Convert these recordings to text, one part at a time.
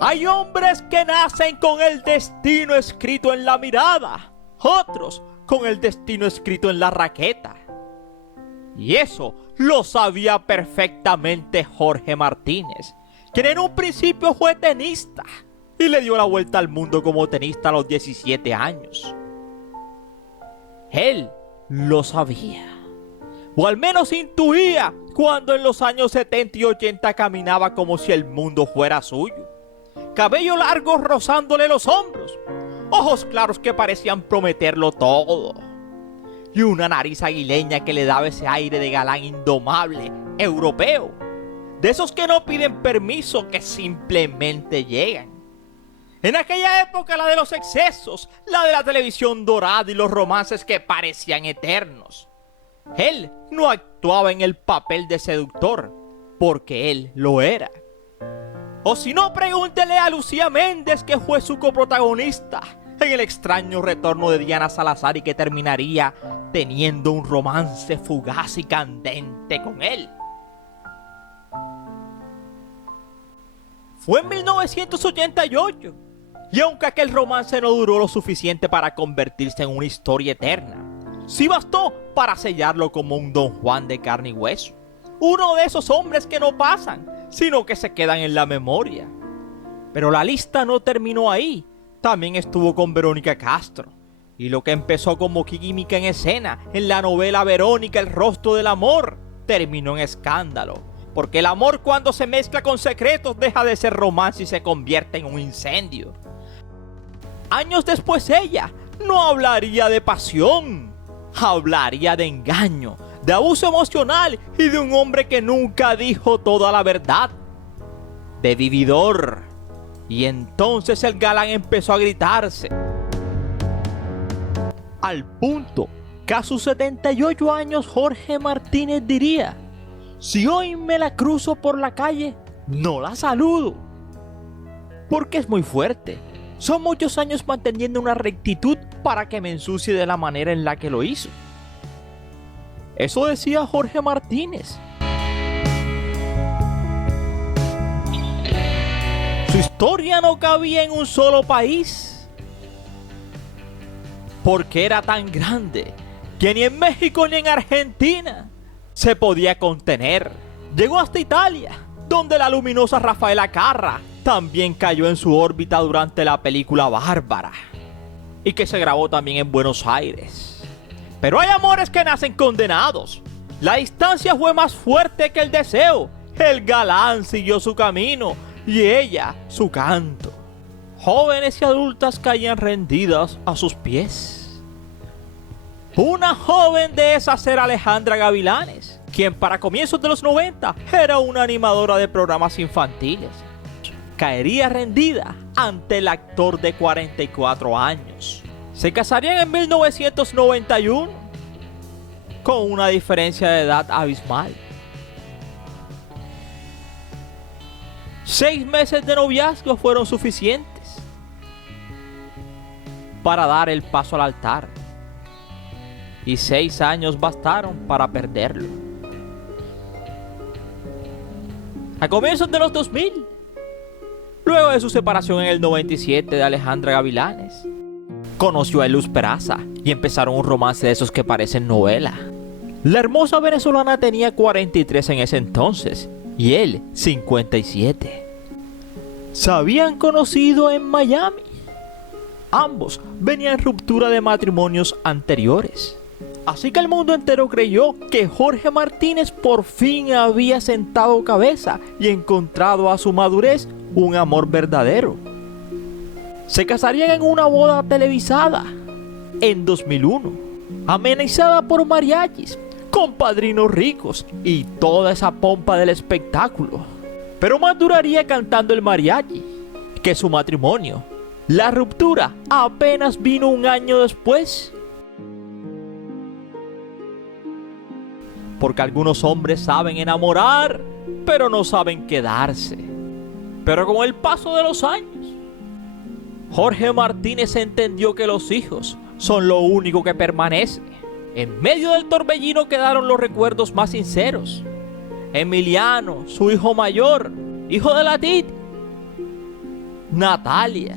Hay hombres que nacen con el destino escrito en la mirada, otros con el destino escrito en la raqueta. Y eso lo sabía perfectamente Jorge Martínez, quien en un principio fue tenista y le dio la vuelta al mundo como tenista a los 17 años. Él lo sabía, o al menos intuía, cuando en los años 70 y 80 caminaba como si el mundo fuera suyo. Cabello largo rozándole los hombros, ojos claros que parecían prometerlo todo, y una nariz aguileña que le daba ese aire de galán indomable, europeo, de esos que no piden permiso, que simplemente llegan. En aquella época, la de los excesos, la de la televisión dorada y los romances que parecían eternos. Él no actuaba en el papel de seductor, porque él lo era. O si no, pregúntele a Lucía Méndez, que fue su coprotagonista en el extraño retorno de Diana Salazar y que terminaría teniendo un romance fugaz y candente con él. Fue en 1988, y aunque aquel romance no duró lo suficiente para convertirse en una historia eterna, sí bastó para sellarlo como un Don Juan de carne y hueso. Uno de esos hombres que no pasan, sino que se quedan en la memoria. Pero la lista no terminó ahí. También estuvo con Verónica Castro. Y lo que empezó como química en escena en la novela Verónica, el rostro del amor, terminó en escándalo. Porque el amor, cuando se mezcla con secretos, deja de ser romance y se convierte en un incendio. Años después ella no hablaría de pasión, hablaría de engaño, de abuso emocional y de un hombre que nunca dijo toda la verdad, de vividor. Y entonces el galán empezó a gritarse, al punto que a sus 78 años Jorge Martínez diría: si hoy me la cruzo por la calle, no la saludo, porque es muy fuerte. Son muchos años manteniendo una rectitud para que me ensucie de la manera en la que lo hizo. Eso decía Jorge Martínez. Su historia no cabía en un solo país, porque era tan grande que ni en México ni en Argentina se podía contener. Llegó hasta Italia, donde la luminosa Rafaela Carrà también cayó en su órbita durante la película Bárbara, y que se grabó también en Buenos Aires. Pero hay amores que nacen condenados. La distancia fue más fuerte que el deseo. El galán siguió su camino y ella su canto. Jóvenes y adultas caían rendidas a sus pies. Una joven de esas era Alejandra Gavilanes, quien para comienzos de los 90 era una animadora de programas infantiles. Caería rendida ante el actor de 44 años. Se casarían en 1991, con una diferencia de edad abismal. 6 meses de noviazgo fueron suficientes para dar el paso al altar, y 6 años bastaron para perderlo. A comienzos de los 2000, luego de su separación en el 97 de Alejandra Gavilanes, conoció a Luz Peraza y empezaron un romance de esos que parecen novela. La hermosa venezolana tenía 43 en ese entonces y él 57. Se habían conocido en Miami. Ambos venían en ruptura de matrimonios anteriores. Así que el mundo entero creyó que Jorge Martínez por fin había sentado cabeza y encontrado a su madurez un amor verdadero. Se casarían en una boda televisada en 2001, amenizada por mariachis, con padrinos ricos y toda esa pompa del espectáculo. Pero más duraría cantando el mariachi que su matrimonio. La ruptura apenas vino un año después. Porque algunos hombres saben enamorar, pero no saben quedarse. Pero con el paso de los años, Jorge Martínez entendió que los hijos son lo único que permanece. En medio del torbellino quedaron los recuerdos más sinceros. Emiliano, su hijo mayor, hijo de la Titi, Natalia,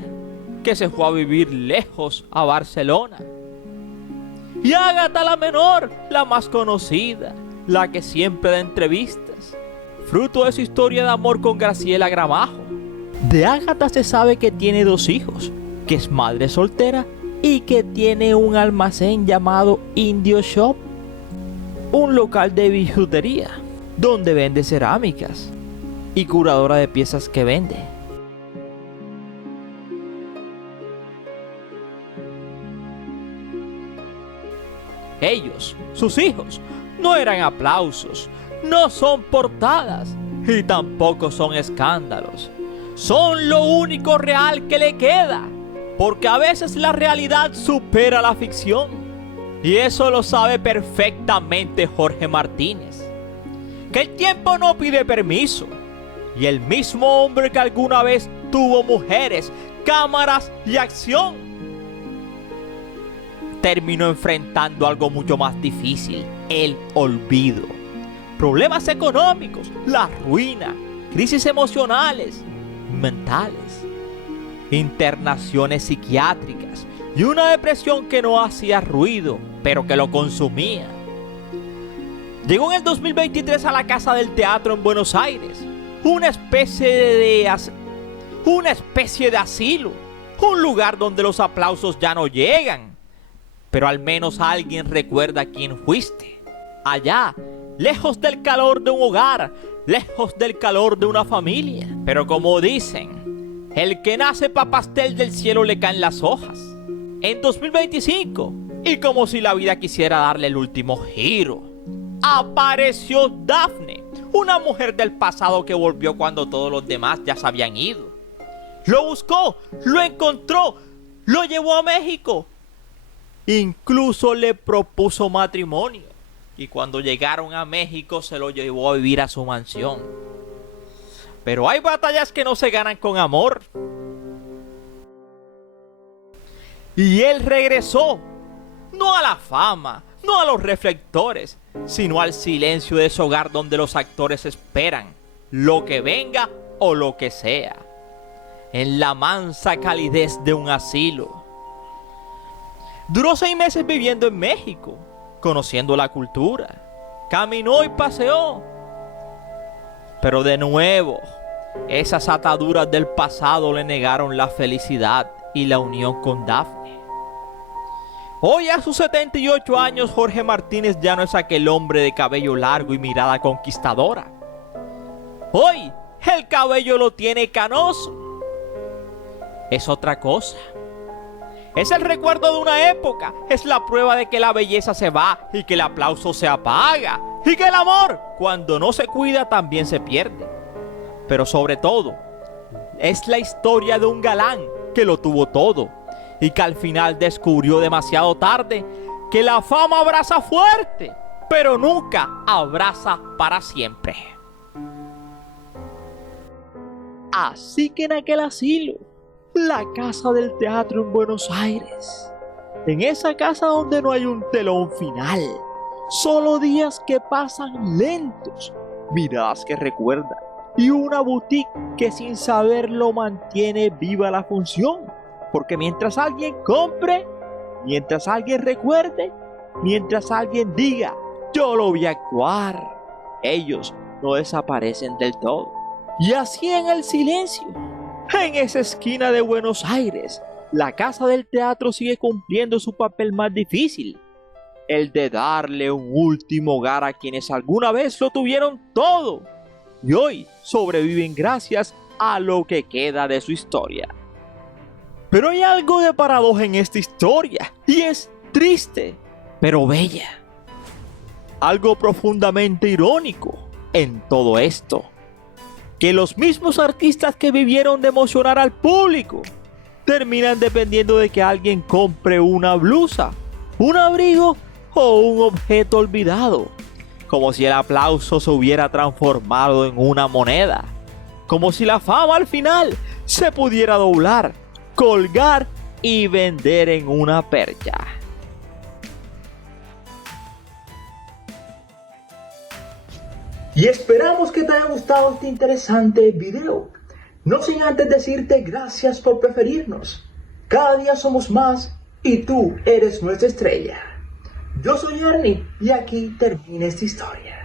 que se fue a vivir lejos a Barcelona. Y Ágata la menor, la más conocida, la que siempre da entrevistas, fruto de su historia de amor con Graciela Gramajo. De Ágata se sabe que tiene 2 hijos, que es madre soltera y que tiene un almacén llamado Indio Shop, un local de bijutería donde vende cerámicas y curadora de piezas que vende. Ellos, sus hijos, no eran aplausos, no son portadas y tampoco son escándalos. Son lo único real que le queda, porque a veces la realidad supera la ficción. Y eso lo sabe perfectamente Jorge Martínez. Que el tiempo no pide permiso. Y el mismo hombre que alguna vez tuvo mujeres, cámaras y acción, terminó enfrentando algo mucho más difícil: el olvido. Problemas económicos, la ruina, crisis emocionales, mentales, internaciones psiquiátricas y una depresión que no hacía ruido, pero que lo consumía. Llegó en el 2023 a la Casa del Teatro en Buenos Aires, una especie de asilo, un lugar donde los aplausos ya no llegan, pero al menos alguien recuerda quién fuiste. Allá, lejos del calor de un hogar, lejos del calor de una familia. Pero como dicen, el que nace pa' pastel del cielo le caen las hojas. En 2025, y como si la vida quisiera darle el último giro, apareció Dafne, una mujer del pasado que volvió cuando todos los demás ya se habían ido. Lo buscó, lo encontró, lo llevó a México. Incluso le propuso matrimonio. Y cuando llegaron a México se lo llevó a vivir a su mansión. Pero hay batallas que no se ganan con amor. Y él regresó, no a la fama, no a los reflectores, sino al silencio de ese hogar donde los actores esperan lo que venga o lo que sea, en la mansa calidez de un asilo. Duró 6 meses viviendo en México, conociendo la cultura, caminó y paseó. Pero de nuevo, esas ataduras del pasado le negaron la felicidad y la unión con Dafne. Hoy a sus 78 años, Jorge Martínez ya no es aquel hombre de cabello largo y mirada conquistadora. Hoy el cabello lo tiene canoso. Es otra cosa. Es el recuerdo de una época. Es la prueba de que la belleza se va y que el aplauso se apaga. Y que el amor, cuando no se cuida, también se pierde. Pero sobre todo, es la historia de un galán que lo tuvo todo y que al final descubrió demasiado tarde que la fama abraza fuerte, pero nunca abraza para siempre. Así que en aquel asilo, la Casa del Teatro en Buenos Aires, en esa casa donde no hay un telón final, solo días que pasan lentos, miradas que recuerdan y una boutique que sin saberlo mantiene viva la función. Porque mientras alguien compre, mientras alguien recuerde, mientras alguien diga, yo lo voy a actuar, ellos no desaparecen del todo. Y así en el silencio, en esa esquina de Buenos Aires, la Casa del Teatro sigue cumpliendo su papel más difícil, el de darle un último hogar a quienes alguna vez lo tuvieron todo y hoy sobreviven gracias a lo que queda de su historia. Pero hay algo de paradoja en esta historia, y es triste, pero bella. Algo profundamente irónico en todo esto, que los mismos artistas que vivieron de emocionar al público, terminan dependiendo de que alguien compre una blusa, un abrigo o un objeto olvidado, como si el aplauso se hubiera transformado en una moneda, como si la fama al final se pudiera doblar, colgar y vender en una percha. Y esperamos que te haya gustado este interesante video. No sin antes decirte gracias por preferirnos. Cada día somos más y tú eres nuestra estrella. Yo soy Ernie y aquí termina esta historia.